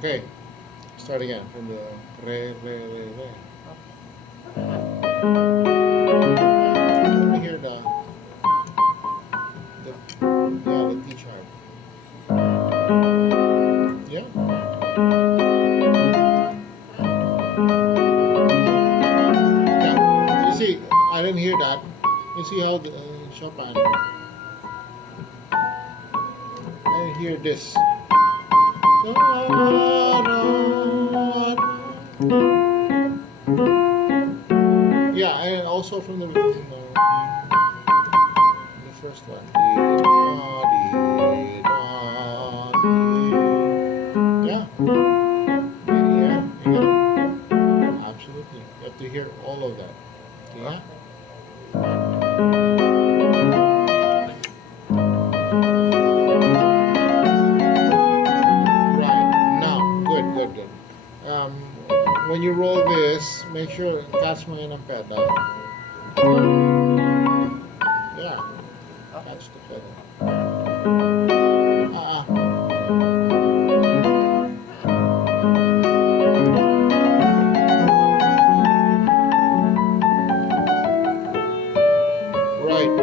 Okay, start again from the re, re, re, re. Let me hear the T sharp. Yeah. Yeah. You see, I didn't hear that. You see how the Chopin. I didn't hear this. Yeah, and also from the first one. Yeah, yeah, yeah, absolutely. You have to hear all of that. Yeah. Right. Now, good, good, good. When you roll this, make sure catch mo yun ang pedal. Yeah, catch the pedal. Ah, right.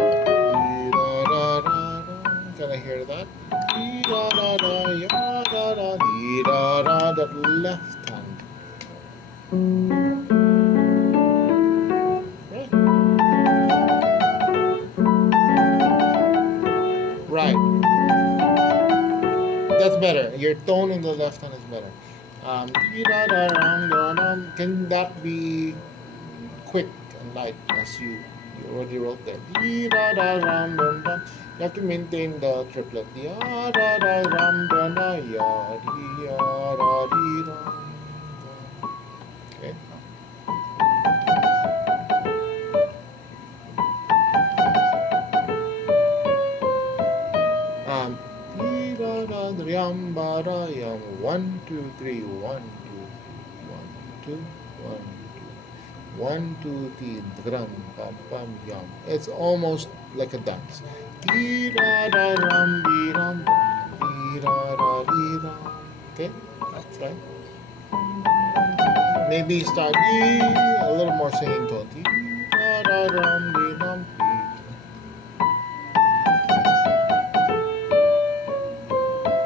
Can I hear that? That left hand. Right. That's better. Your tone in the left hand is better. Can that be quick and light as you already wrote there? You have to maintain the triplet. Okay. Um, 1, 2, 3, 1, 2, 1, 2, 1, 2, 1, 2, 3, drum, pam, pam, yum. It's almost like a dance. Okay, that's right. Maybe start a little more singing tone.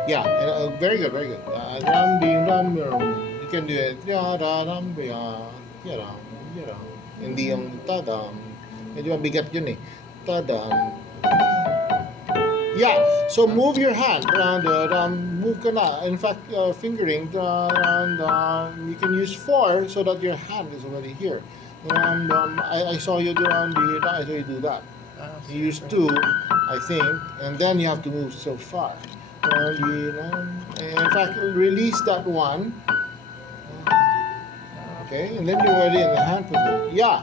Yeah, very good, very good. You can do it. Hindi yung tadam. Medyo mabigat yun eh. Tadam. Yeah, so move your hand. Move ka na. In fact, fingering. You can use 4 so that your hand is already here. I saw you do I saw you do that. You use 2, I think, and then you have to move so far. In fact, release that one. Okay, and then you're already in the hand position. Yeah,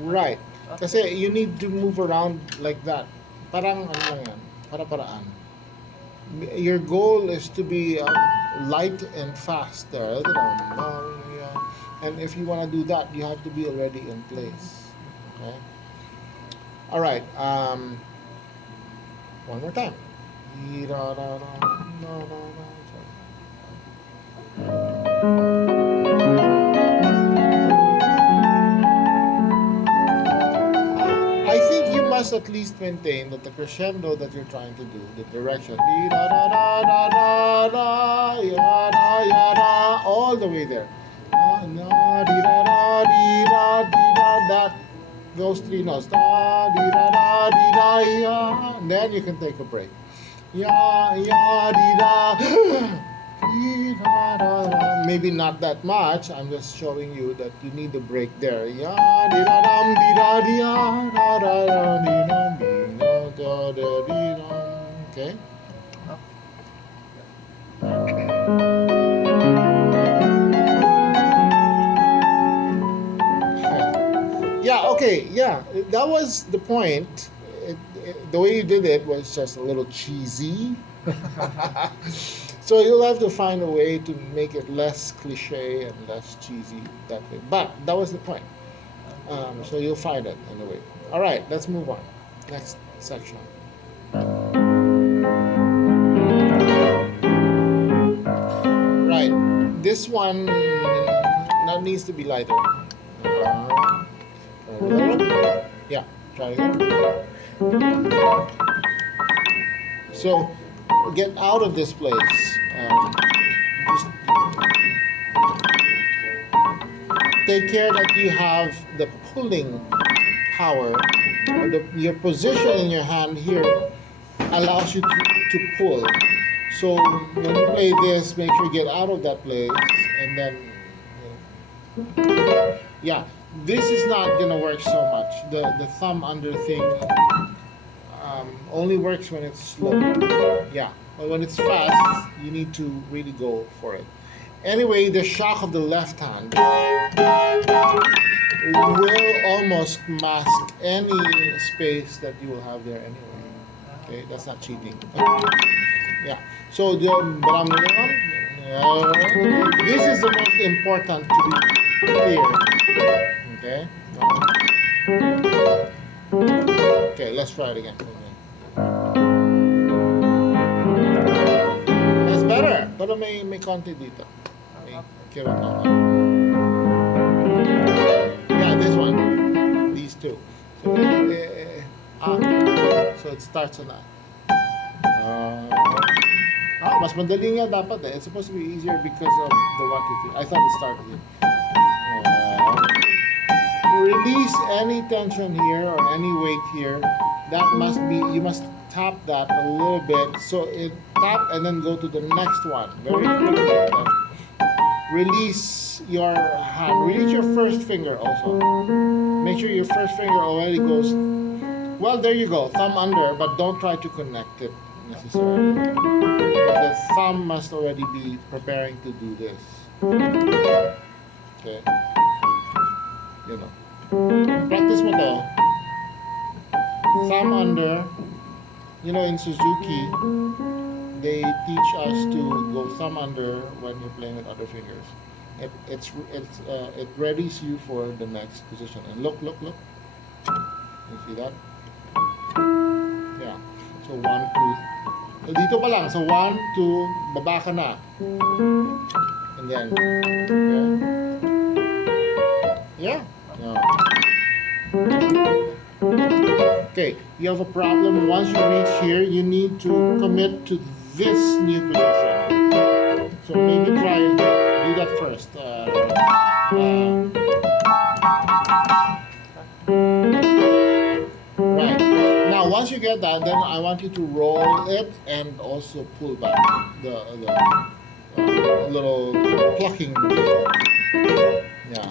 right. Kasi you need to move around like that. Parang ano lang yan, para-paraan. Your goal is to be light and fast there. And if you want to do that, you have to be already in place. Okay. All right. One more time. I think you must at least maintain that the crescendo that you're trying to do, the direction, all the way there. That those 3 notes. And then you can take a break. Maybe not that much. I'm just showing you that you need a break there. Okay. Yeah, okay, yeah, that was the point. The way you did it was just a little cheesy. So you'll have to find a way to make it less cliche and less cheesy that way. But that was the point. So you'll find it in a way. All right, let's move on. Next section. this one that needs to be lighter. Yeah, try again. So get out of this place. Just take care that you have the pulling power, or your position in your hand here allows you to pull. So when you play this, make sure you get out of that place, and then, yeah, this is not gonna work so much. The thumb under thing only works when it's slow. Yeah, but when it's fast, you need to really go for it. Anyway, the shock of the left hand will almost mask any space that you will have there anyway. Okay, that's not cheating. Yeah. So this is the most important to be clear. Okay. Okay, let's try it again. That's better. Pero may konti dito. May kirot na. Yeah, this one. These two. So, so it starts on that. Mas madali nga dapat eh. It's supposed to be easier because of the 1, 2, 3. I thought it started here. Release any tension here or any weight here. That must be, you must tap that a little bit. So it tap and then go to the next one. Very quickly. Release your hand. Release your first finger also. Make sure your first finger already goes. Well, there you go. Thumb under, but don't try to connect it necessarily. But the thumb must already be preparing to do this. Okay. You know. Practice mo to. Thumb under. You know, in Suzuki, they teach us to go thumb under when you're playing with other fingers. It readies you for the next position. And look. You see that? Yeah. So 1, 2. Dito pa lang. So 1, 2, baba ka na. And then, okay. Yeah. Okay, you have a problem. Once you reach here, you need to commit to this new position. So maybe try do that first. Right. Now, once you get that, then I want you to roll it and also pull back the little plucking. Yeah.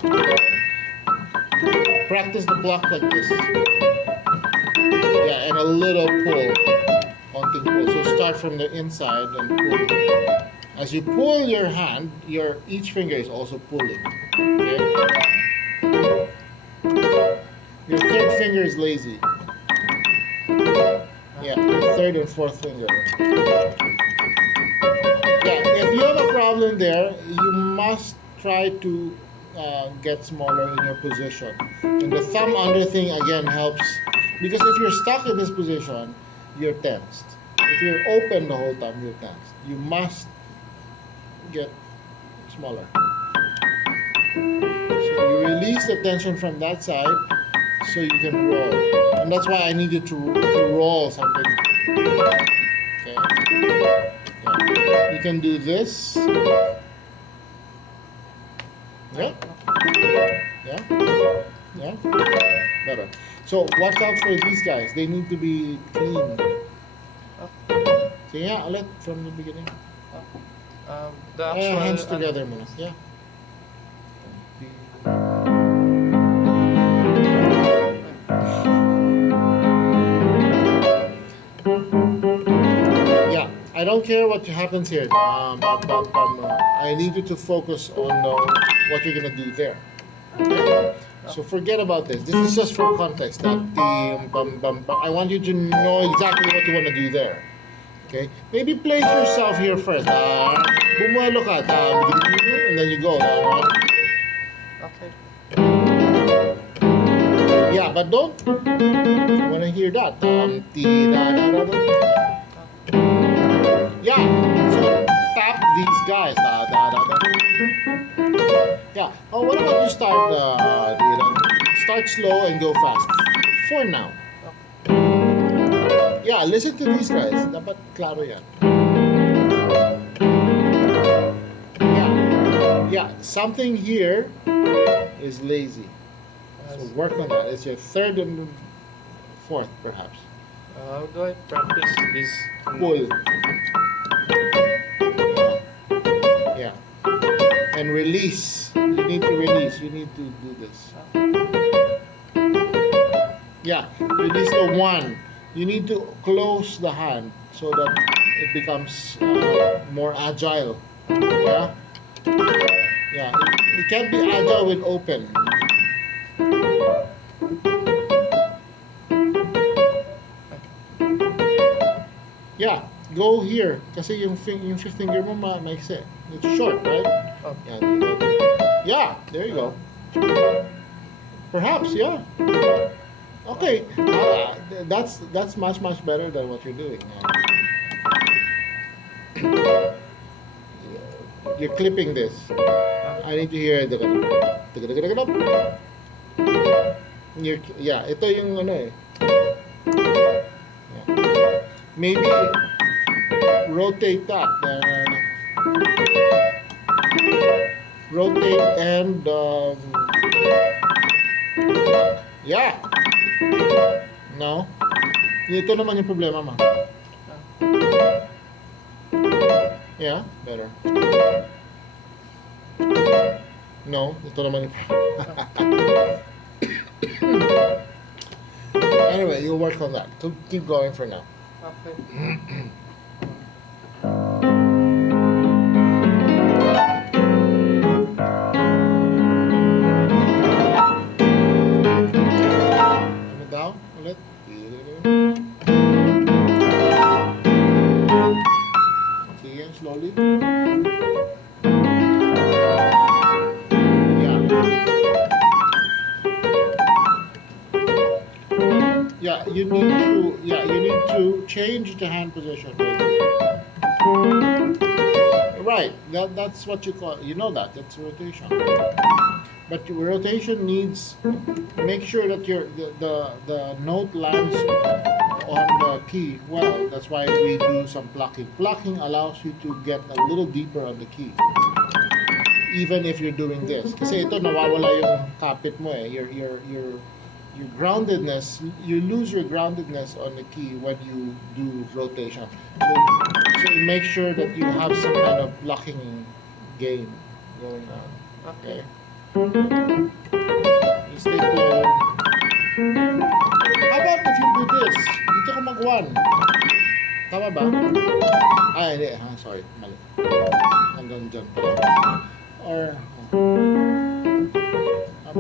Practice the block like this. Yeah, and a little pull. Konting pull. So start from the inside and pull. As you pull your hand, each finger is also pulling. Okay? Your third finger is lazy. Yeah, your third and fourth finger. Yeah, if you have a problem there, you must try to get smaller in your position. And the thumb under thing again helps, because if you're stuck in this position, you're tensed. If you're open the whole time, you're tensed. You must get smaller. So you release the tension from that side so you can roll. And that's why I need you to roll something. Okay. Yeah. You can do this. Yeah. Better. So watch out for these guys. They need to be clean. So yeah, ulit from the beginning. The actual Hands together muna. Yeah. Yeah. I don't care what happens here. I need you to focus on what you're gonna do there. Okay? So forget about this. This is just for context. That I want you to know exactly what you want to do there. Okay? Maybe place yourself here first. Bumuelo ka. And then you go. Okay. Yeah, but don't want to hear that. Yeah. So tap these guys. Yeah. Oh, what about you start, start slow and go fast. For now. Yeah, listen to these guys. Dapat klaro yan. Yeah. Yeah. Something here is lazy. So work on that. It's your third and fourth, perhaps. How do I practice this? Pull. Yeah. And release. You need to release. You need to do this. Yeah. Release the one. You need to close the hand so that it becomes more agile. Yeah. Yeah. It can't be agile with open. Yeah, go here. Kasi yung fifth finger mo maikse. It's short, right? Oh, Yeah, yeah, there you go. Perhaps, yeah. Okay, that's much better than what you're doing. You're clipping this. I need to hear the yeah, ito yung ano eh. Yeah. Maybe rotate that. Rotate and yeah. No. Ito naman yung problema mo. Yeah, better. No, ito naman yung Anyway, you'll work on that. Keep going for now. okay. Ano daw? Ulit. Sige, slowly. Yeah, you need to change the hand position. Right. That's what you call. You know that. That's rotation. But your rotation needs make sure that the note lands on the key well. That's why we do some plucking. Plucking allows you to get a little deeper on the key. Even if you're doing this. Kasi ito nawawala yung kapit mo eh. Your groundedness, you lose your groundedness on the key when you do rotation. So make sure that you have some kind of blocking game going on. Okay. You stay cool. How about if you do this? Dito ka mag-one. Tama ba? Ay, hindi. Sorry. Mali. Hanggang dyan pala. Or, how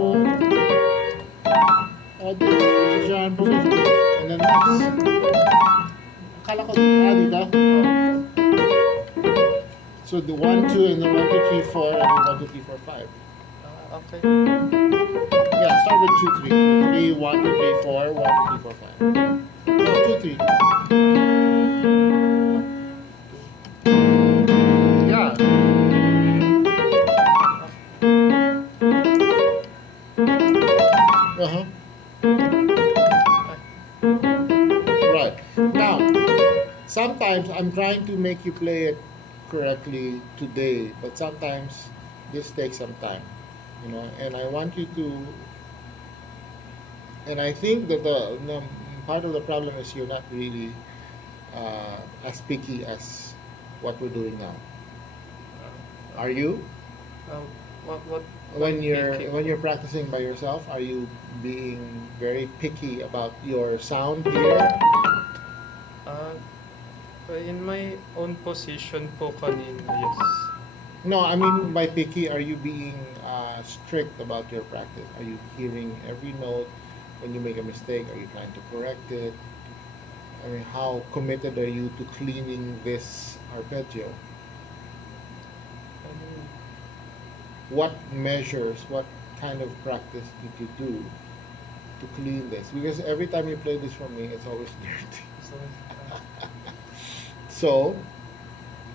about this is your hand position. And then this. Akala ko, dito. So the 1, 2, and then 1, 2, 3, 4, and then 1, 2, 3, 4, 5. Okay. Yeah, start with 2, 3. 3, 1, 2, 3, 4, 1, 2, 3, 4, 5. No, 2, 3. Yeah. Uh-huh. Right. Now, sometimes I'm trying to make you play it correctly today, but sometimes this takes some time, and I want you to, and I think that the part of the problem is you're not really as picky as what we're doing now. Are you? What? When you're practicing by yourself, are you being very picky about your sound here? In my own position po kanina, yes. No, I mean by picky, are you being strict about your practice? Are you hearing every note? When you make a mistake, are you trying to correct it? I mean, how committed are you to cleaning this arpeggio? What measures, what kind of practice did you do to clean this? Because every time you play this for me, it's always dirty. So, So,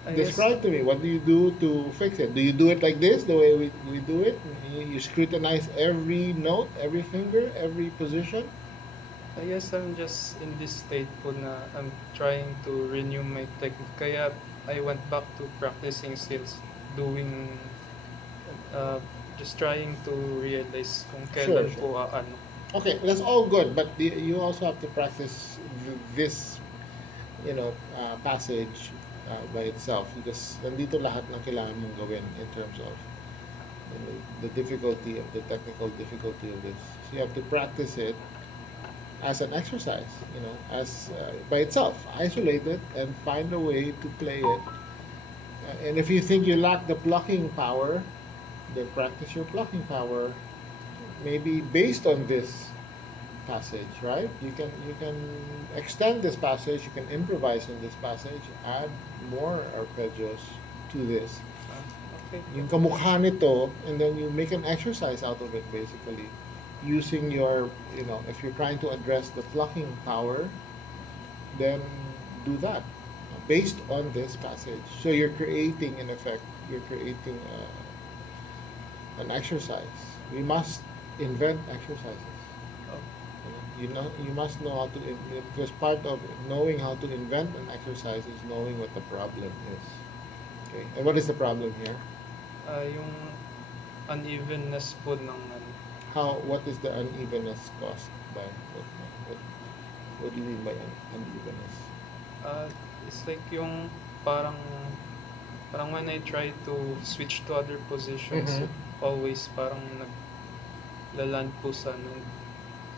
I guess Describe to me, what do you do to fix it? Do you do it like this, the way we do it? You scrutinize every note, every finger, every position? I'm just in this state po na I'm trying to renew my technique. Kaya I went back to practicing sales, doing, uh, just trying to realize kung Sure, kailan sure. po ano. Okay, that's all good, but you also have to practice this, passage by itself, because nandito lahat ng kailangan mong gawin in terms of, the difficulty of the technical difficulty of this. So you have to practice it as an exercise, as by itself, isolate it and find a way to play it. And if you think you lack the plucking power, then practice your plucking power, maybe based on this passage, right? You can extend this passage, you can improvise in this passage, add more arpeggios to this. Ah, okay po. Yung kamukha nito, and then you make an exercise out of it, basically, using your, if you're trying to address the plucking power, then do that based on this passage. So you're creating, in effect, you're creating an exercise. We must invent exercises. Oh, You must know how to, because part of knowing how to invent an exercise is knowing what the problem is. Okay, and what is the problem here? yung unevenness po ng ano. What is the unevenness caused by? What, what do you mean by unevenness? It's like yung parang parang when I try to switch to other positions, Mhm. it always parang naglaland po sa ano.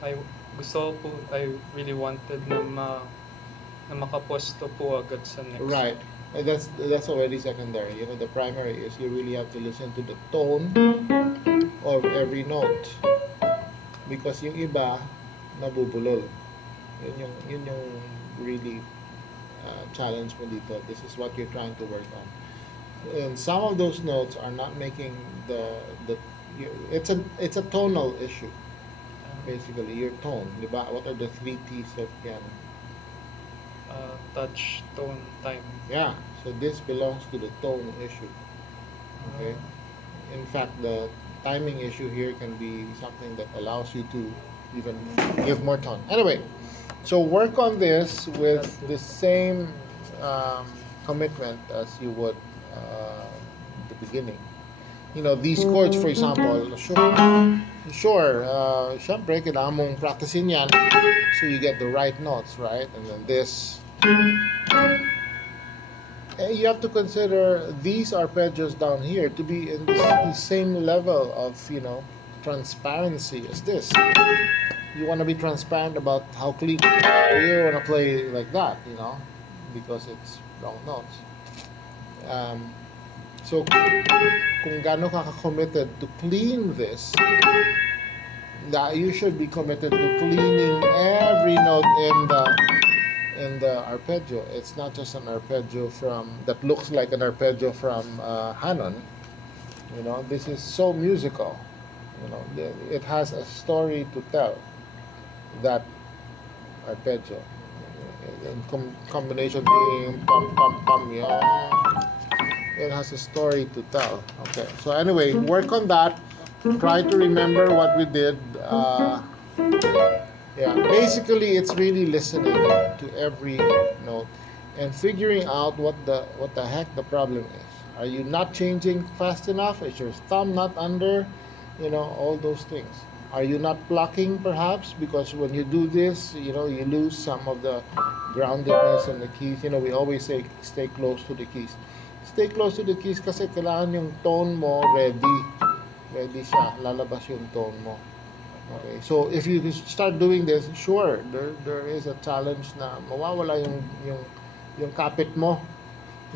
I gusto ko po, I really wanted na makapwesto po agad sa next. Right. That's already secondary. The primary is you really have to listen to the tone of every note, because yung iba nabubulol. Yun yung really challenge mo dito. This is what you're trying to work on. And some of those notes are not making the it's a tonal issue, basically. Your tone, di ba? What are the three T's of piano? Touch, tone, time. Yeah, so this belongs to the tone issue. Okay. In fact, the timing issue here can be something that allows you to even give more tone. Anyway, so work on this with the same commitment as you would the beginning. These chords, for example, sure, syempre, kailangan mong practicein yan so you get the right notes, right? And then this. You have to consider these arpeggios down here to be in the same level of, transparency as this. You want to be transparent about how clean. You don't want to play like that, because it's wrong notes. So, kung gaano ka committed to clean this, that you should be committed to cleaning every note in the arpeggio. It's not just an arpeggio that looks like an arpeggio from Hanon. This is so musical. It has a story to tell. That arpeggio, in combination being pum pum pum, it has a story to tell. Okay, so anyway, work on that. Try to remember what we did. Yeah, basically, it's really listening to every note and figuring out what the heck the problem is. Are you not changing fast enough? Is your thumb not under? All those things. Are you not plucking, perhaps? Because when you do this, you lose some of the groundedness in the keys. We always say stay close to the keys. Stay close to the keys kasi kailangan yung tone mo ready. Ready siya. Lalabas yung tone mo. Okay. So if you start doing this, sure, there is a challenge na mawawala yung kapit mo.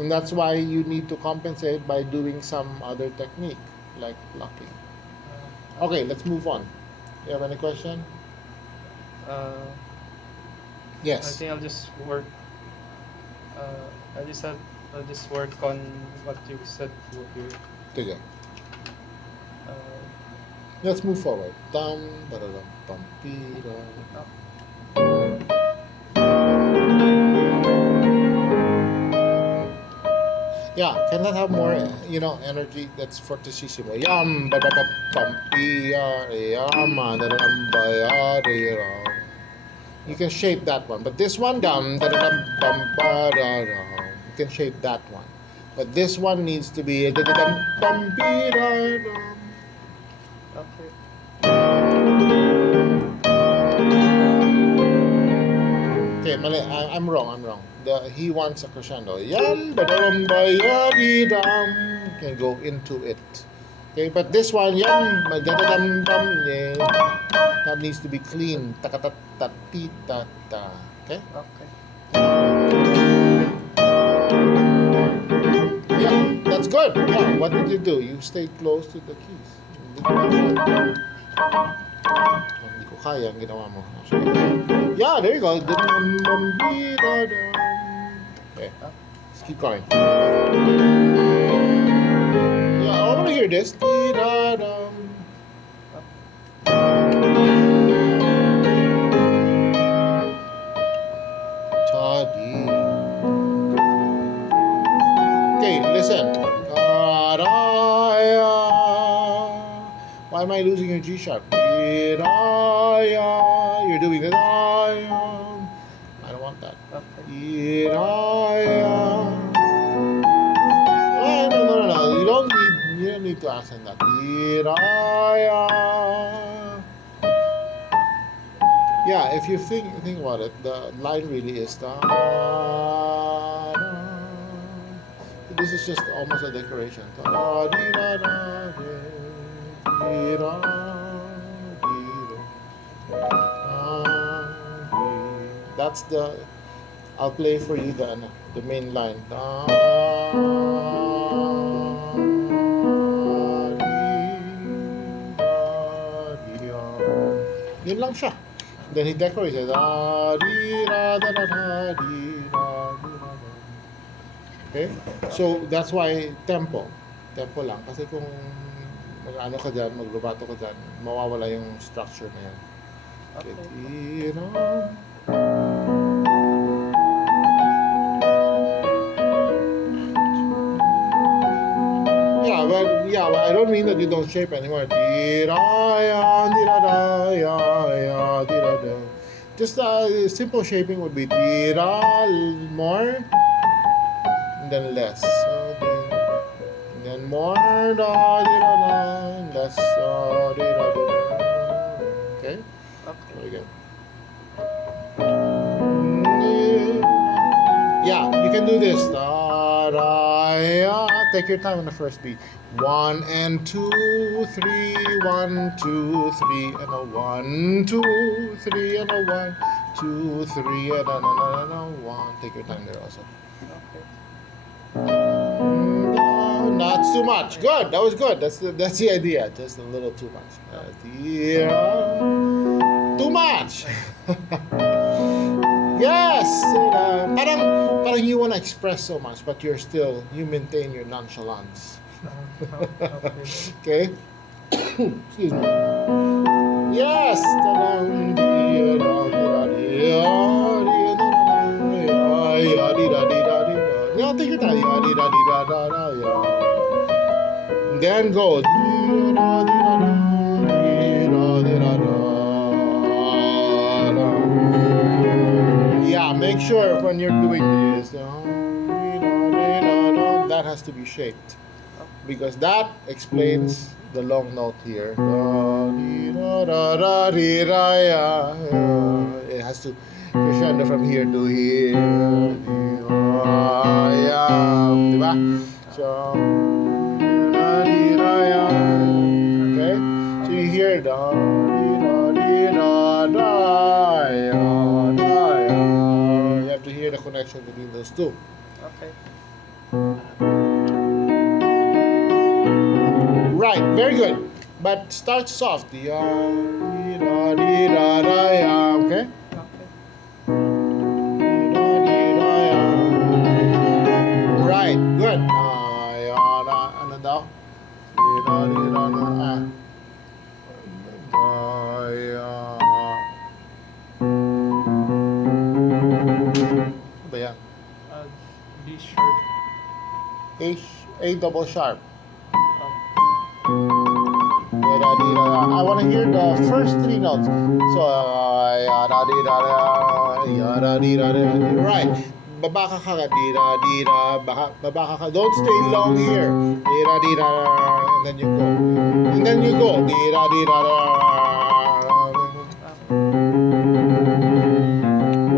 And that's why you need to compensate by doing some other technique like plucking. Okay, let's move on. You have any question? I Yes. think I'll just work. I'll just work on what you said. Sige. Uh, Let's move forward. Dum, ba-da-dum, bum, be-dum. Yeah, can that have more, energy? That's fortissimo. Yum, ba ba ba bum, ya, yum, da da dum, ba ya, da. You can shape that one, but this one, dum, da da dum, bum, ba da da. You can shape that one, but this one needs to be da da dum, bum, be da dum. Okay. Okay, mali. I'm wrong. I'm wrong. He wants a crescendo. Yum, ba da dum, ba ya, di dum. Can go into it. Okay, but this one, yum, da da dum, dum, yeah. That needs to be clean. Ta ta ta ti ta ta. Okay. Okay. Yeah, that's good. Yeah. What did you do? You stayed close to the keys. Hindi ko kaya ang ginawa mo. Yeah, there you go. Okay, Ah, let's keep going. Yeah, I want to hear this. Ta-dee. Okay, listen. Why am I losing your G sharp? You're doing the I don't want that. okay. Oh, no. You don't need to accent that. Yeah, if you think about it, the line really is this is just almost a decoration. That's the. I'll play for you the main line. Yun lang siya. Then he decorates it. Okay? So, that's why tempo. Tempo lang. Kasi kung ano ka dyan, magrubato ka dyan, mawawala yung structure na yan. Okay. Yeah, I don't mean that you don't shape anymore. Just simple shaping would be more and then less. And then more less. Okay? Okay. Very good. Yeah, you can do this. Take your time on the first beat. 1 and 2, 3, 1, 2, 3, and a 1, 2, 3, and a 1, 2, 3, and a 1. Take your time there also. Okay. Not too much. Good. That was good. That's the idea. Just a little too much. Too much. Yes. Parang you want to express so much, but you maintain your nonchalance. Okay. Okay. Excuse me. Yes. No, take your time. Then go. Yeah, make sure when you're doing this, that has to be shaped because that explains the long note here. It has to crescendo from here to here. Diba? So, okay? So you hear you have to hear the connection between those two. Okay. Right, very good. But start soft. Okay? Okay. Right, good. Ano daw? Ano ba yan? B sharp. A double sharp. Um, I want to hear the first three notes. So, yada di da da, yada di da da. Right. Baba ka ka di da di da. Baba ka ka. Don't stay long here. Di da di da. And then you go. And then you go. Di da di da da.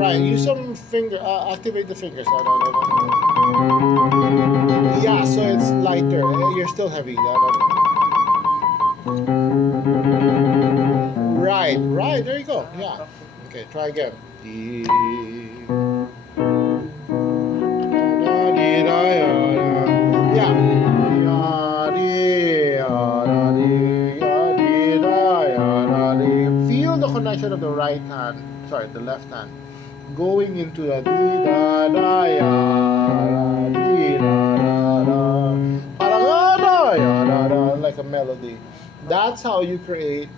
Right. Use some finger. Activate the fingers. Yeah. So it's lighter. You're still heavy. Right, right, there you go. Yeah. okay. Okay, try again. Feel the connection of the right hand, sorry, the left hand, going into the di da da ya di da da da, like a melody. That's how you create,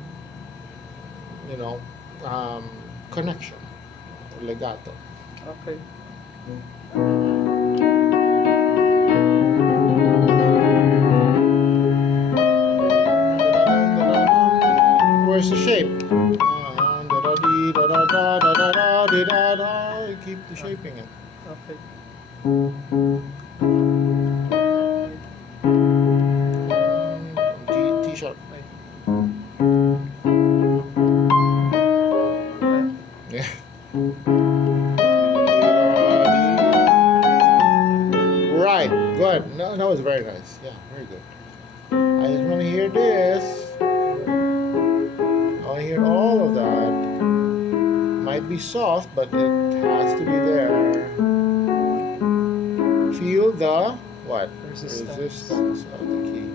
you know, connection, legato. Okay. Where's the shape? Keep the shaping it. Okay. T sharp. Wait. Yeah. Right. Good. No, that was very nice. Yeah, very good. I just want to hear this. I want to hear all of that. Might be soft, but it has to be there. Feel the what? Resistance. Of the key.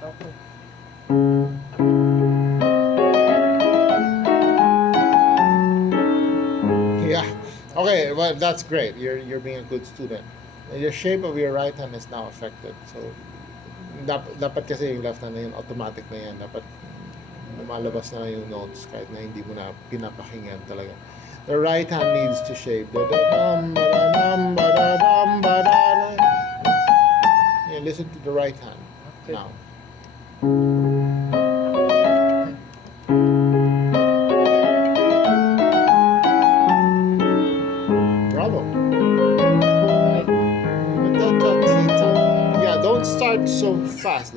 Okay. Yeah. Okay, well that's great. You're being a good student. Your shape of your right hand is now affected. So dapat kasi yung left hand na yun, automatic na yan. Dapat lumalabas na lang yung notes kahit na hindi mo na pinapakinggan talaga. The right hand needs to shape. Yeah, listen to the right hand Okay. now. Bravo. Yeah, don't start so fast.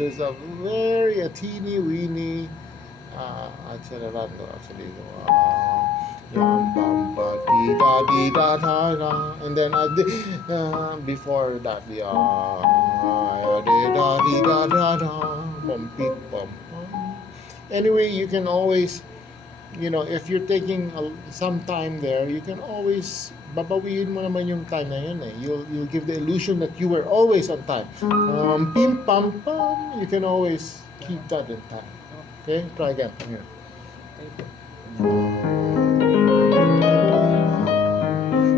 There's a very teeny weeny accelerando actually. And then before that the anyway, you can always, you know, if you're taking some time there, you can always babawiin mo naman yung time na yun eh. You'll give the illusion that you were always on time. Pim pam pam. You can always keep that in time. Okay, try again. Here.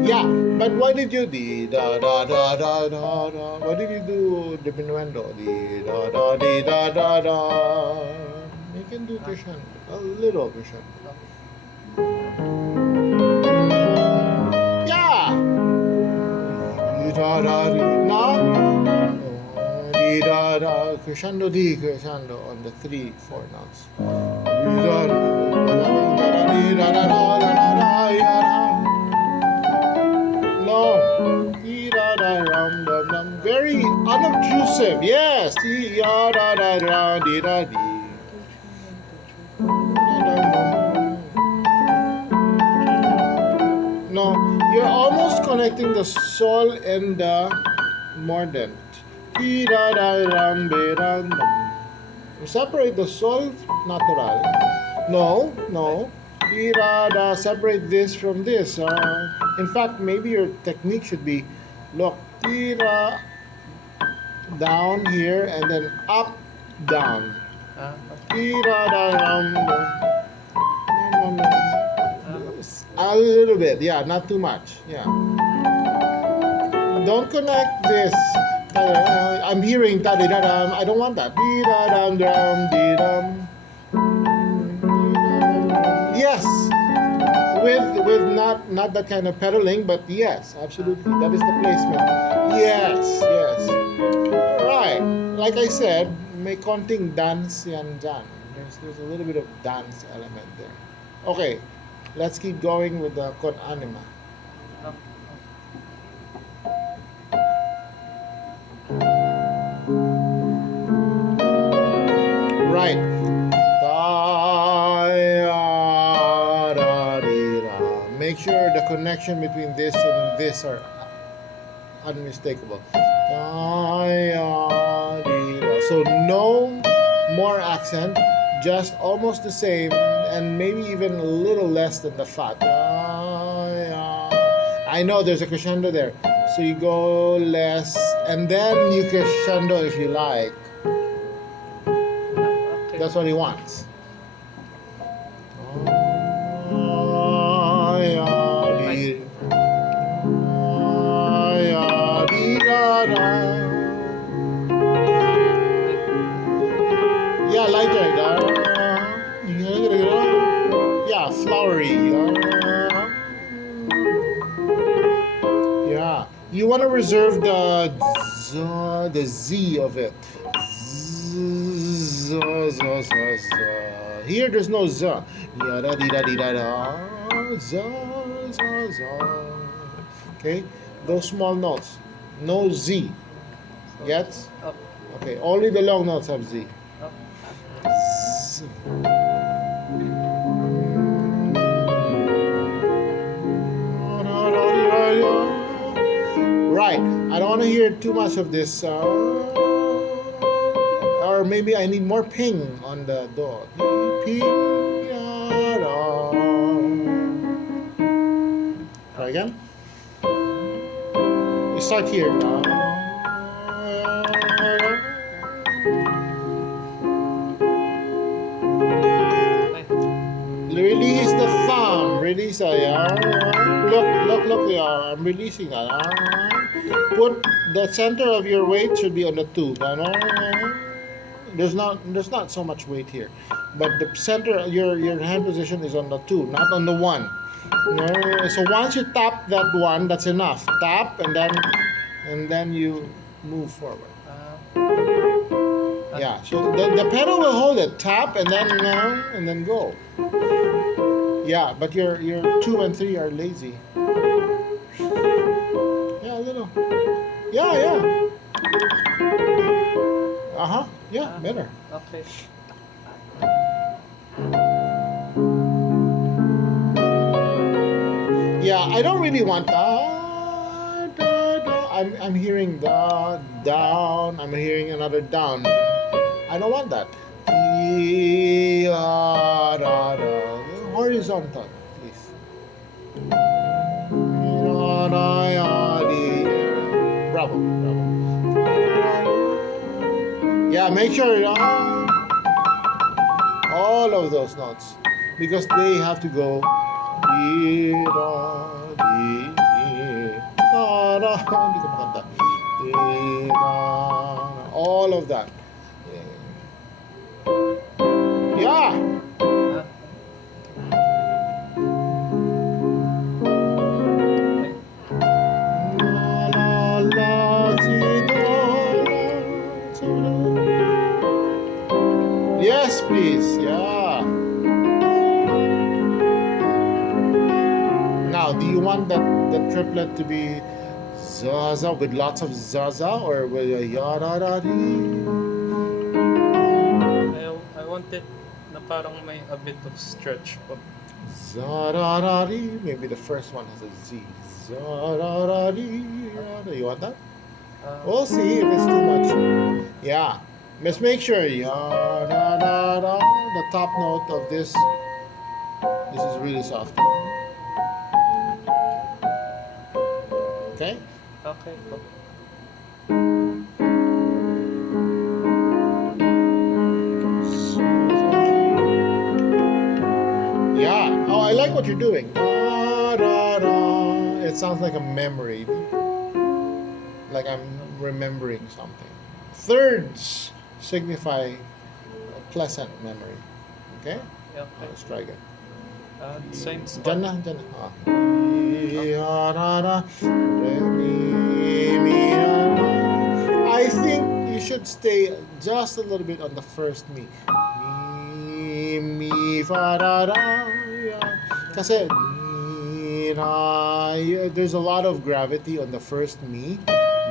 Yeah, but why did you di da da da da da da? Why did you do diminuendo? Di da da di da da da. You can do crescendo, a little crescendo. Yeah. Di da da di now. Di da da crescendo on the 3-4 notes. Di da da di da da da da da da. No. Di da da ram dum dum. Very unobtrusive. Yes. Di da da da da di da di. No, you're almost connecting the sol and the mordent. You separate the sol natural. No, no. Separate this from this. In fact, maybe your technique should be, look, down here and then up, down. Okay. A little bit, yeah, not too much, yeah. Don't connect this. I'm hearing da-di-da-dum. I don't want that. Di-da-dum-dum, di-dum. Yes. with not that kind of pedaling, but yes, absolutely, that is the placement. Yes, yes. All right. Like I said, may konting dance yan dyan. There's a little bit of dance element there. Okay, let's keep going with the con anima. Uh, Right. Da-da-dee-da. Make sure the connection between this and this are unmistakable. Da-ya-dee-da. So no more accent, just almost the same, and maybe even a little less than the fa. Da-ya. I know there's a crescendo there, so you go less, and then you crescendo if you like. okay. That's what he wants. Yeah, lighter. Yeah, flowery. Yeah, you want to reserve the Z of it. Z, z, z, z. Here, there's no Z. Yada di da di da da. Z, z, z. Okay, those small notes. No Z. So, Gets? up, Okay, only the long notes have Z. up. Z. Right. I don't want to hear too much of this. Or maybe I need more ping on the door. Ping. Try again. You start here. Ay, Release the thumb. Release look, yeah. I'm releasing that. Put the center of your weight should be on the two. There's not so much weight here, but the center your hand position is on the two, not on the one. So once you tap that one, that's enough. Tap and then you move forward. Yeah. So the pedal will hold it. Tap and then go. Yeah, but your two and three are lazy. Yeah, a little. Yeah, yeah. Uh-huh. Yeah, better. okay. Yeah, I don't really want da, da, da. I'm hearing da, down. I'm hearing another down. I don't want that. Dee, da, da, da. Horizontal, please. Da, da, ya, dee. Bravo, bravo. Yeah, make sure all of those notes because they have to go. Di, da, di, da, da. Hindi ko makanta. Di, da, all of that. Yeah. Ah, ay, La, la, la, si, do, la, so, la. Yes, please. Yeah. Now, do you want the triplet to be zaza with lots of zaza or with a yada da dee? I wanted na parang may a bit of stretch po. Za-da-da-dee. Maybe the first one has a Z. Za-da-da-dee. You want that? We'll see if it's too much. Yeah. Let's make sure. Ya-da-da-da. The top note of this is really soft. Okay? Okay po. Yeah. Oh, I like what you're doing. Da, da, da. It sounds like a memory. Like I'm remembering something. Thirds signify a pleasant memory. Okay? Yeah, okay. Let's try again. Same spot. Dyan na, dyan na. Ah. Mi, ra, ra, re, mi, ra, ra. I think you should stay just a little bit on the first mi. Mi, fa, ra, ra, ya. Kasi, mi, ra, ya. There's a lot of gravity on the first mi.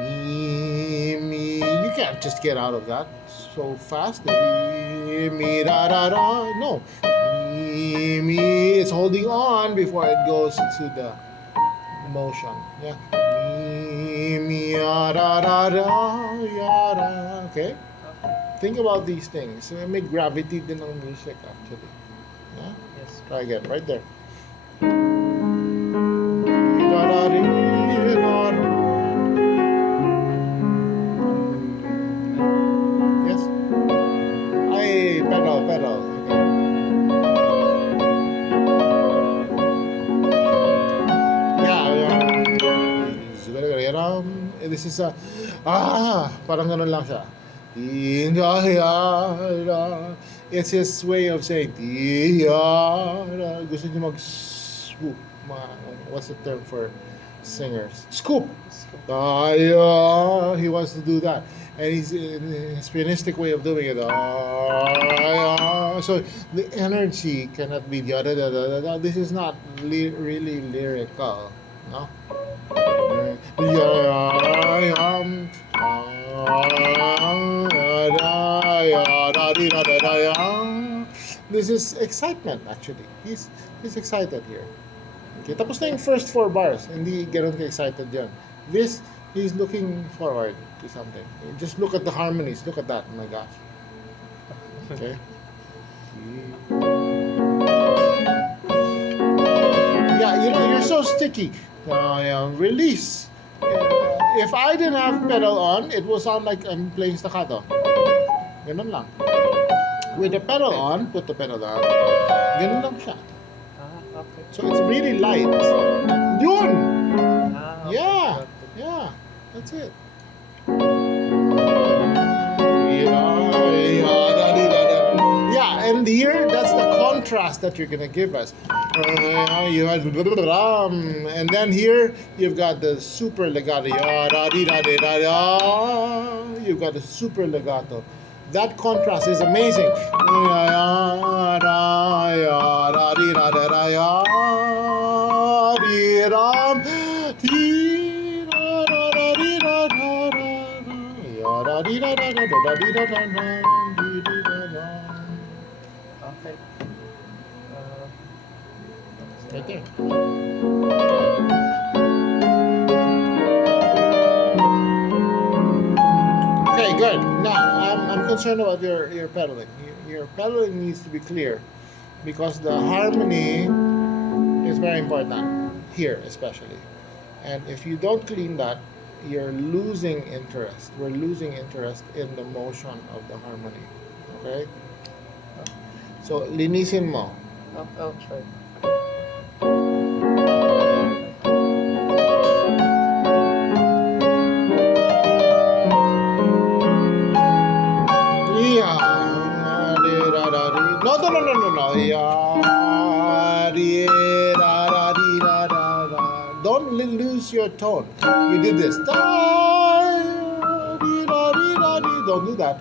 Mi. You can't just get out of that so fast. Mi, ra, ra, ra. No. Mi. It's holding on before it goes to the motion. Yeah. Mi, ra, ra, ra, ya, ra. Okay? Think about these things. May gravity din ng music actually. Yeah? Yes. Try again, right there. Ra, ra, ri, ra, ra. Yes? Ay, pedal, pedal. Okay. Yeah. This is a, parang ganun lang siya. It's his way of saying, gusto niya mag-swoop. What's the term for singers? Scoop. He wants to do that. And he's in his pianistic way of doing it. So the energy cannot be da da da da da. This is not really lyrical, no. This is excitement actually. He's excited here. Okay, tapos na yung first four bars. Hindi ganoon ka-excited yan. This, he's looking forward to something. Just look at the harmonies. Look at that. Oh my gosh. Okay. Yeah, you're so sticky. Release. If I didn't have pedal on, it will sound like I'm playing staccato. Ganun lang. With the pedal on, put the pedal down. Ganun lang siya. Okay. So it's really light. Yun! Okay. Yeah, yeah, that's it. Yeah, and here, that's the contrast that you're gonna give us. You had, and then here, you've got the super legato. You've got the super legato. That contrast is amazing. Okay. Right there. Okay, good. Now, I'm concerned about your pedaling. Your pedaling needs to be clear because the harmony is very important here, especially. And if you don't clean that, you're losing interest. We're losing interest in the motion of the harmony. Okay? So, linisin mo. I'll try. Don't lose your tone. You did this. Don't do that.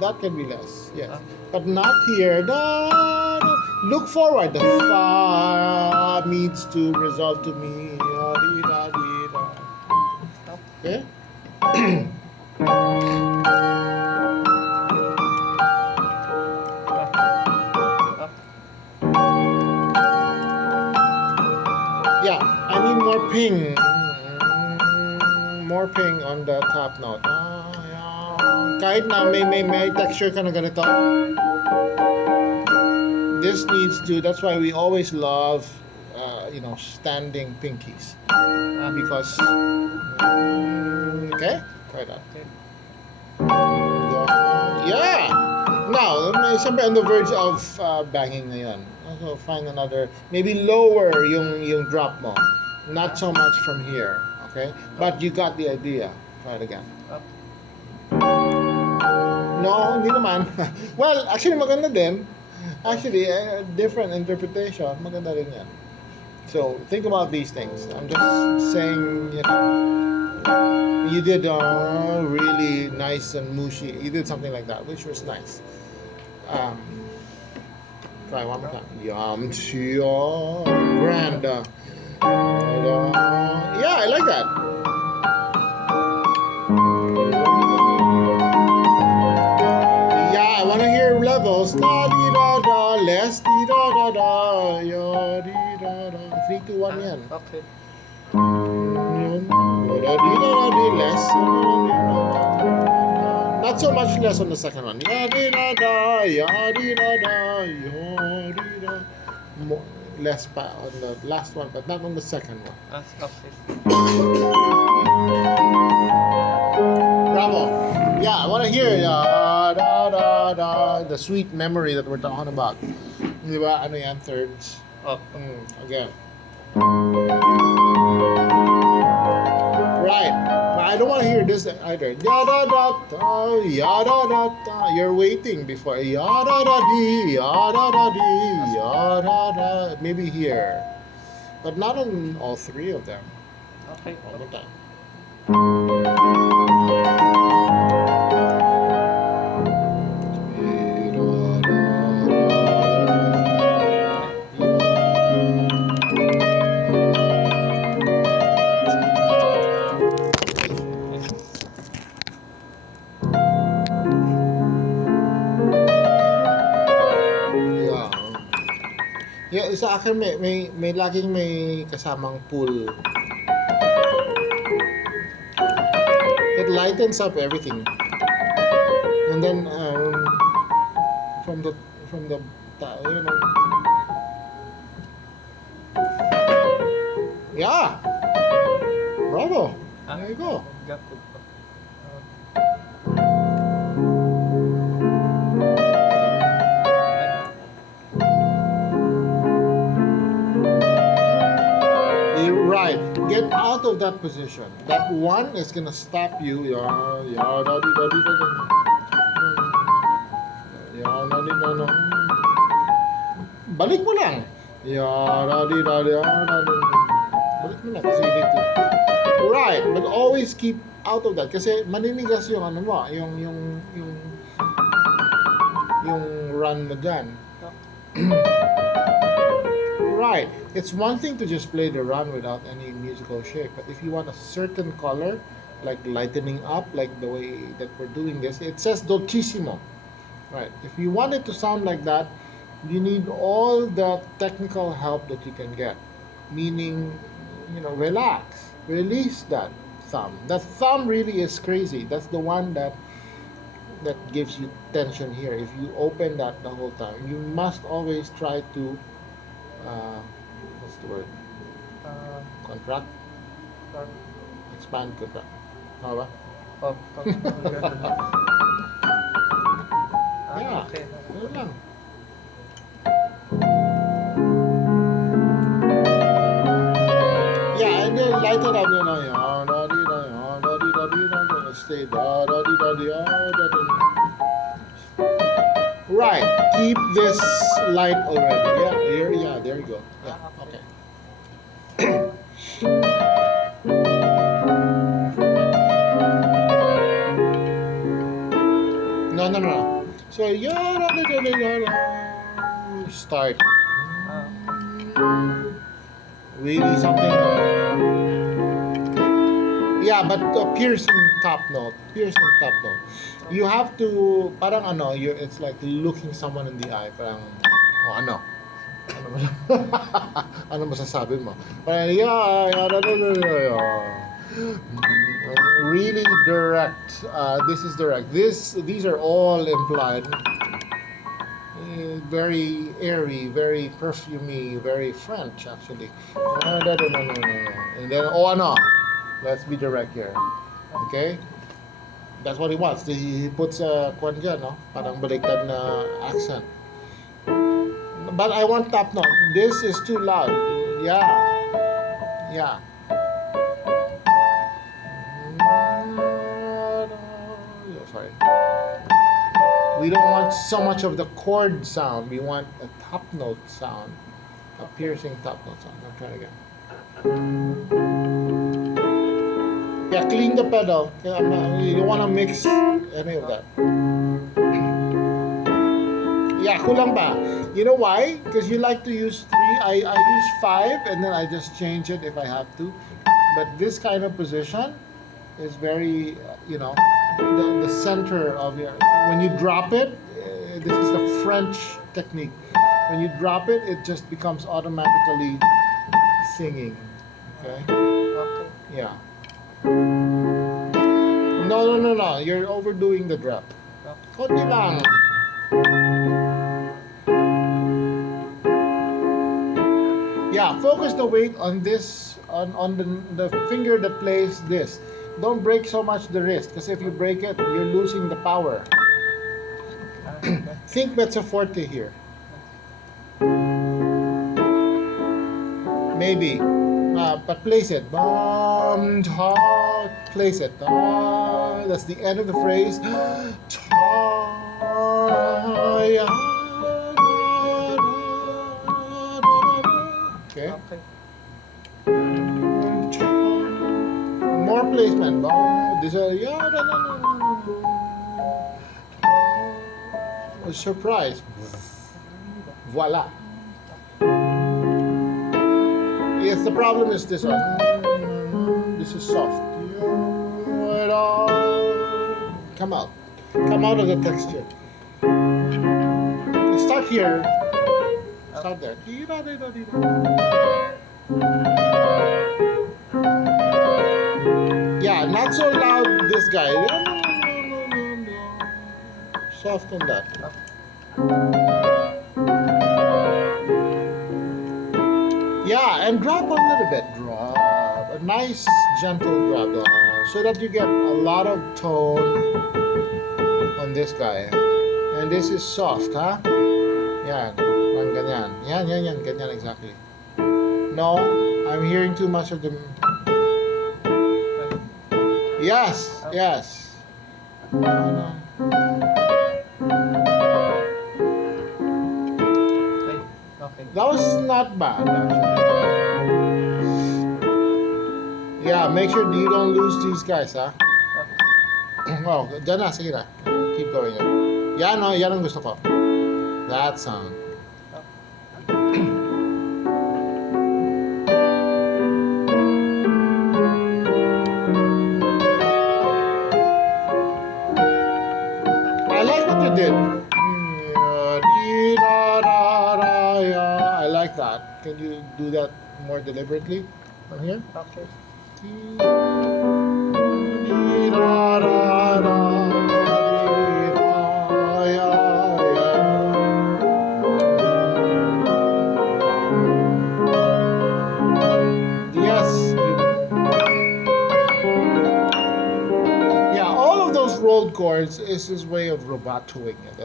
That can be less, yes. But not here. Look forward. The fa needs to resolve to me. Okay? Yeah, I need more ping. More ping on the top note. Yeah. Kahit na may texture ka na ganito. This needs to, that's why we always love, standing pinkies. Because, okay? Try that. Okay. Yeah! Now, siyempre on the verge of banging ngayon. So find another, maybe lower yung drop mo. Not so much from here, okay? But you got the idea. Try it again. No, hindi naman. Well, actually maganda din. Actually, different interpretation. Maganda rin yan. So, think about these things. I'm just saying, you did really nice and mushy. You did something like that, which was nice. Um, Try one more time. Yum, Branda. Yeah, I like that. Yeah, I want to hear levels. Da di da da, less di da da da, ya di da da. 3, 2, 1 yan. Okay. Yun. Da di da da di, less. Not so much less on the second one. Ya di da da, ya di da da, ya di da. Less pa on the last one, but not on the second one. Okay. Bravo. Yeah, I want to hear da da da, the sweet memory that we're talking about. Di ba? Ano yan? Thirds. Again. Right. But I don't want to hear this either. Ya da da da, ya da da da. You're waiting before ya da da di, ya da da di, ya da da. Maybe here, but not on all three of them. Okay. One more time. Yeah, sa akin may laging may kasamang pool. It lightens up everything. And then from the yeah. Bravo. There you go. Got it. You're right. Get out of that position. That one is gonna stop you. Balik mo lang. Balik mo lang kasi need to. Right, but always keep out of that kasi maninigas yung ano mo, yung run mo dyan. Right. It's one thing to just play the run without any musical shape, but if you want a certain color, like lightening up, like the way that we're doing this, it says dolcissimo. Right. If you want it to sound like that, you need all the technical help that you can get. Meaning, relax, release that thumb. That thumb really is crazy. That's the one that gives you tension here. If you open that the whole time, you must always try to what's the word? Contract? Expand, contract. Tama ba? Yeah. Okay. Ganun lang. Yeah, and then light it up, stay Right. Keep this light already. Yeah, there you go. Yeah, okay. No. So, start. Really something. Yeah, but piercing top note. You have to, parang it's like looking someone in the eye. Parang, ano? Ano masasabi mo? Parang, really direct. This is direct. These are all implied. Very airy, very perfumey, very French actually. No. And then, let's be direct here. Okay? That's what he wants. He puts a kwan dyan, no? Parang baliktad na accent. But I want top note. This is too loud. Yeah. Sorry. We don't want so much of the chord sound. We want a top note sound, a piercing top note sound. I'll try it again. Yeah, clean the pedal. You don't want to mix any of that. Yeah, kulang pa. You know why? Because you like to use 3. I use 5 and then I just change it if I have to. But this kind of position is very, the center of your. When you drop it, this is the French technique. When you drop it, it just becomes automatically singing. Okay? Okay. Yeah. No, no, no, no. You're overdoing the drop. Konti lang. Yeah, focus the weight on this, on the finger that plays this. Don't break so much the wrist, because if you break it, you're losing the power. Think mezzo forte here. Maybe. But place it. Place it. That's the end of the phrase. Okay. Okay. More placement. This a surprise. Voila. Yes, the problem is this one. This is soft. Come out. Come out of the texture. Start here. Start there. Yeah, not so loud, this guy. Soft on that. Yeah, and drop a little bit. Drop. A nice, gentle drop. So that you get a lot of tone on this guy. And this is soft, huh? Yan. Lang ganyan. Yan. Ganyan exactly. No, I'm hearing too much of the... Yes. No. Okay. That was not bad, actually. Yeah, make sure you don't lose these guys, huh? Oh, dyan na, sige na. Keep going. Yan ang gusto ko. That sound. I like what you did. I like that. Can you do that more deliberately from here? Okay. Yes. Yeah, all of those rolled chords is his way of rubatoing it.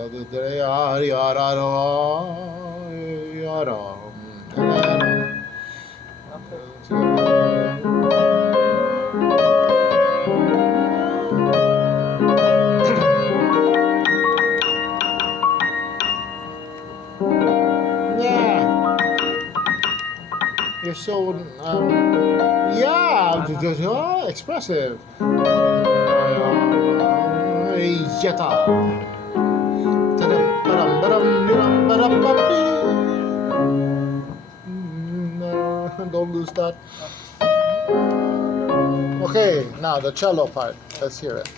Yeah. You're so, expressive. Yata. Tadam, badam, badam, badam, badam, badam. Don't lose that. Okay, now the cello part. Let's hear it.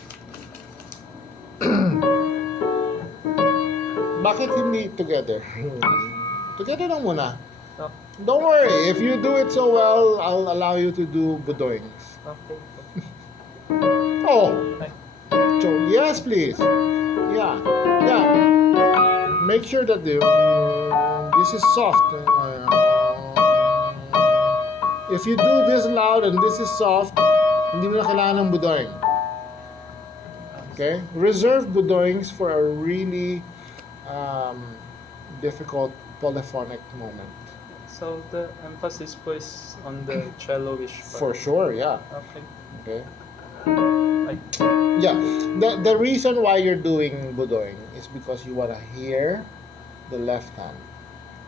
Bakit hindi together? Together lang muna. Oh, Don't worry, if you do it so well, I'll allow you to do budoings. okay. Oh, Ay, so yes, please. Yeah. Make sure that this is soft. If you do this loud and this is soft, hindi mo na kailangan ng budoing. Okay? Reserve budoings for a really difficult polyphonic moment. so the emphasis is on the cello-ish part. For sure, yeah. Okay. Okay. Ay. Yeah, the reason why you're doing budoing is because you want to hear the left hand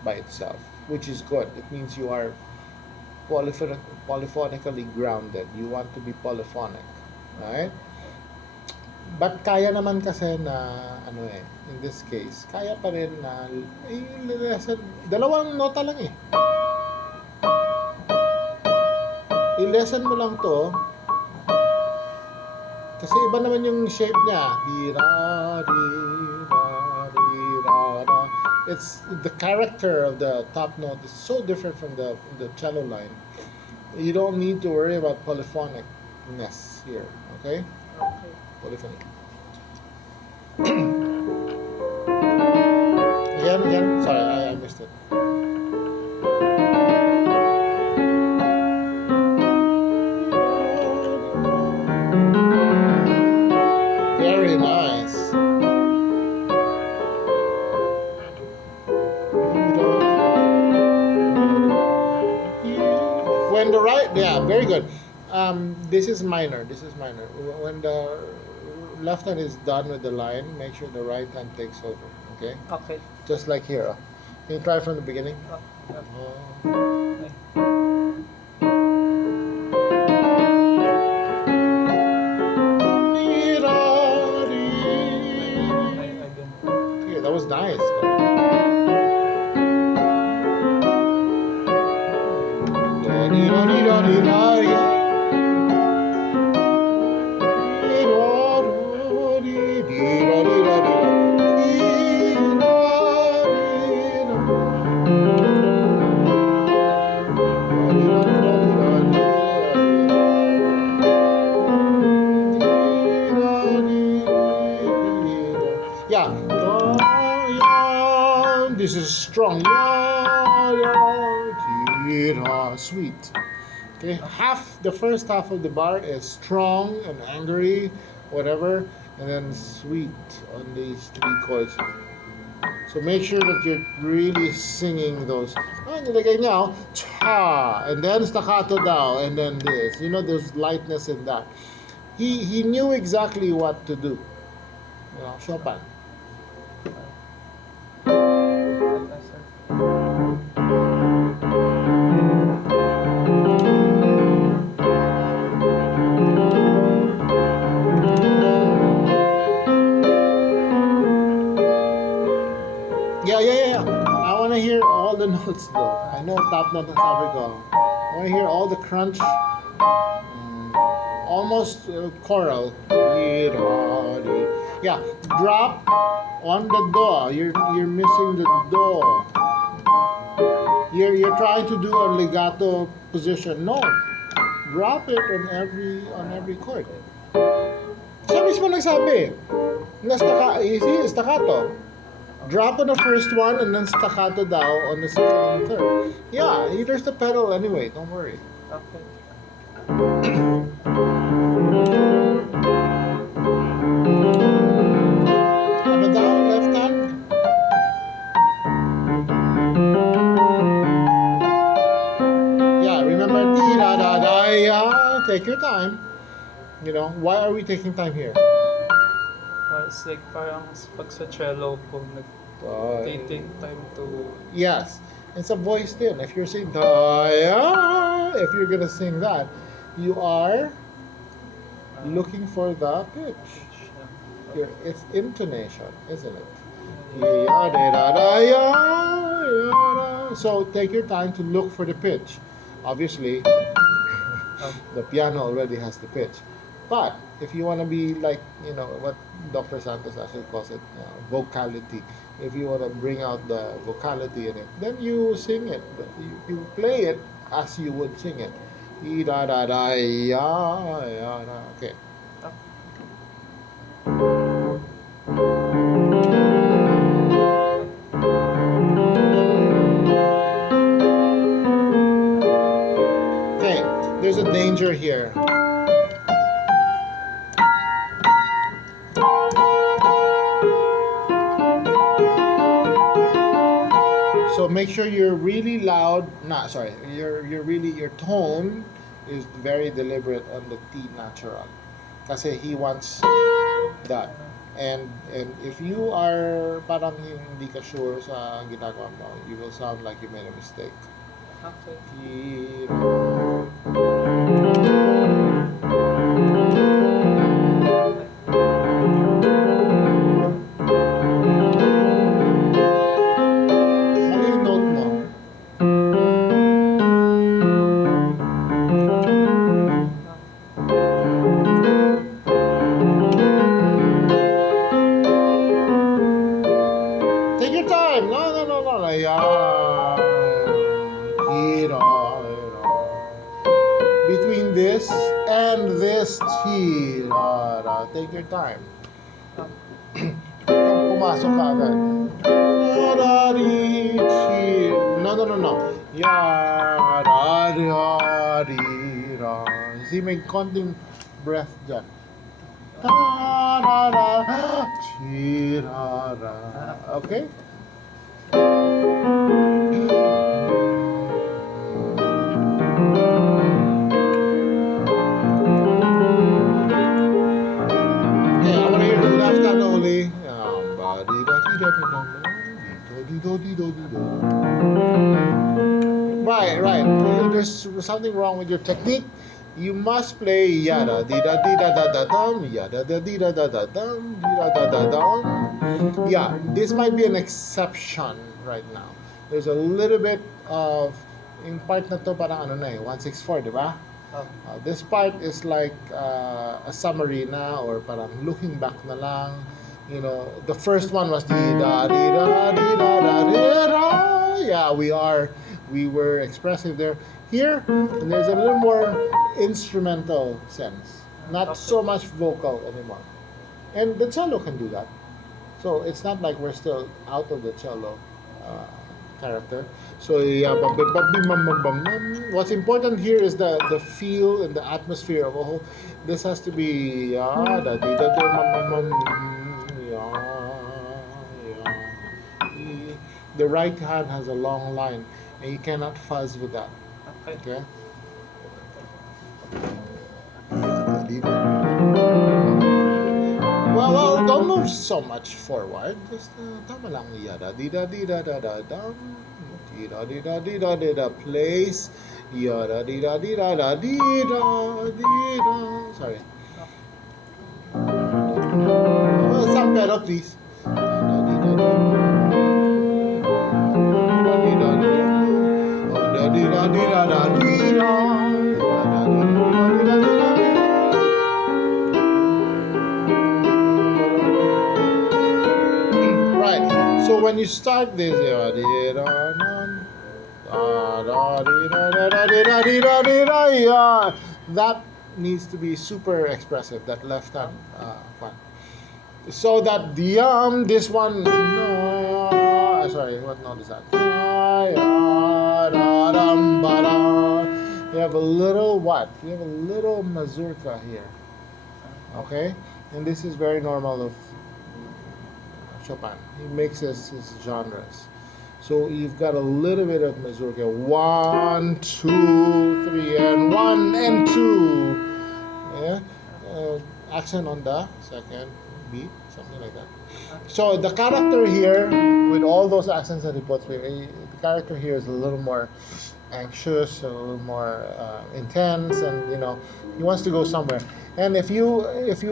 by itself, which is good. It means you are polyphonically grounded. You want to be polyphonic, right? But kaya naman kasi na ano eh, in this case, kaya pa rin na lesson, dalawang nota lang eh. I-lesson mo lang to kasi iba naman yung shape niya. Di ra di ra di ra ra. It's the character of the top note is so different from the cello line. You don't need to worry about polyphonicness here, okay? Okay. Polyphonic. Again. Sorry, I missed it. Very nice. When the right, yeah, very good. This is minor. This is minor. When the left hand is done with the line, make sure the right hand takes over. Okay, Okay. just like here. Can you try from the beginning? Okay. I didn't. Yeah, that was nice. Yeah. This is strong. Sweet. Okay, the first half of the bar is strong and angry, whatever, and then sweet on these three chords. So make sure that you're really singing those. Nilagay niya, cha, and then staccato daw, and then this. You know, there's lightness in that. He knew exactly what to do. You know, Chopin. Yeah. I want to hear all the notes though. I know top note and sabi ko. I want to hear all the crunch. Almost choral. Yeah, drop on the do. You're missing the do. You're trying to do a legato position. No, drop it on every chord. Siya mismo nagsabi. Easy, staccato. Drop on the first one and then staccato daw on the second and third. Yeah, there's the pedal anyway. Don't worry. Okay. Ano daw, left hand? Yeah, remember, ti-da-da-da-ya. Take your time. You know, why are we taking time here? It's like parang pag sa cello po, they take time to... Yes, it's a voice din. If you're saying da-ya, if you're gonna sing that, you are looking for the pitch. It's intonation, isn't it? So take your time to look for the pitch. Obviously, the piano already has the pitch. But if you want to be like, you know, what Dr. Santos actually calls it, vocality. If you want to bring out the vocality in it, then you sing it. You play it as you would sing it. Okay. Okay, there's a danger here. So make sure you're really loud. Your tone is very deliberate on the T natural. Kasi he wants that. And if you are parang hindi ka sure sa ginagawa mo, you will sound like you made a mistake. Okay. Ano yung note mo? Take your time. No. Yeah. Between this and this tirara. Take your time. Pumasok ka agad. No. Yararira. See, may konting breath dyan. Tirara. Okay? Okay, I want to hear the left hand only. Right. There's something wrong with your technique. You must play yada di da da dum, yada da di da dum, yada da dum. Yeah, this might be an exception right now. There's a little bit of in part na to parang ano na eh, 164, di ba? This part is like a summary na or parang looking back na lang. You know, the first one was the da di da di da da di da. Yeah, we were expressive there. Here, there's a little more instrumental sense, not so much vocal anymore. And the cello can do that. So it's not like we're still out of the cello character. So yeah, what's important here is the feel and the atmosphere of a whole. This has to be the right hand has a long line, and you cannot fuzz with that. Okay. Well, don't move so much forward. Just tama lang yada di da di da da da dum, di da di da di da di da place, yada di da di da da di da di da. Sorry. Some better, please. Right. So when you start this, that needs to be super expressive. That left hand one. So that this one, no, sorry, what note is that? You have a little what? You have a little mazurka here. Okay? And this is very normal of Chopin. He mixes his genres. So you've got a little bit of mazurka. 1, 2, 3, and 1 and 2. Yeah? Accent on the second beat, something like that. So the character here, with all those accents that he puts, the character here is a little more anxious, a little more intense, and he wants to go somewhere. And if you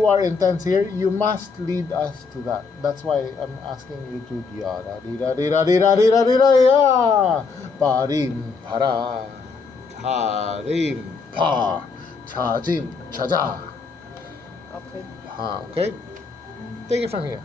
are intense here, you must lead us to that. That's why I'm asking you to ya da di da di da di da di da di da ya pa rim para ta rim pa cha jim cha ja. Okay. Okay. Take it from here.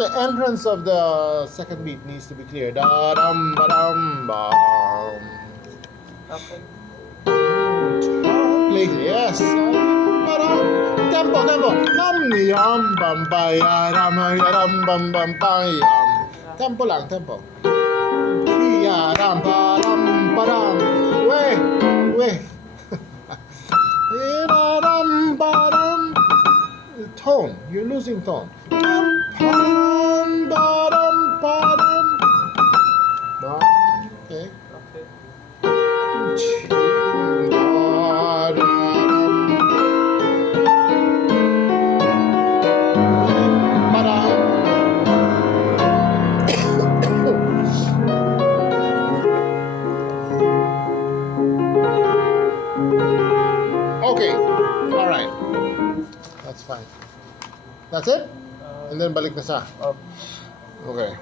The entrance of the second beat needs to be clear. Da dum ba dum bum. Okay. Place, yes. Tempo. Hum yum bum ba ya ram bum ba yum. Tempo lang, tempo. Ya ram ba dum. Way. Tone. You're losing tone. Okay. Okay. Okay. All right. That's fine. That's it? And then balik na sa. Uh, Okay.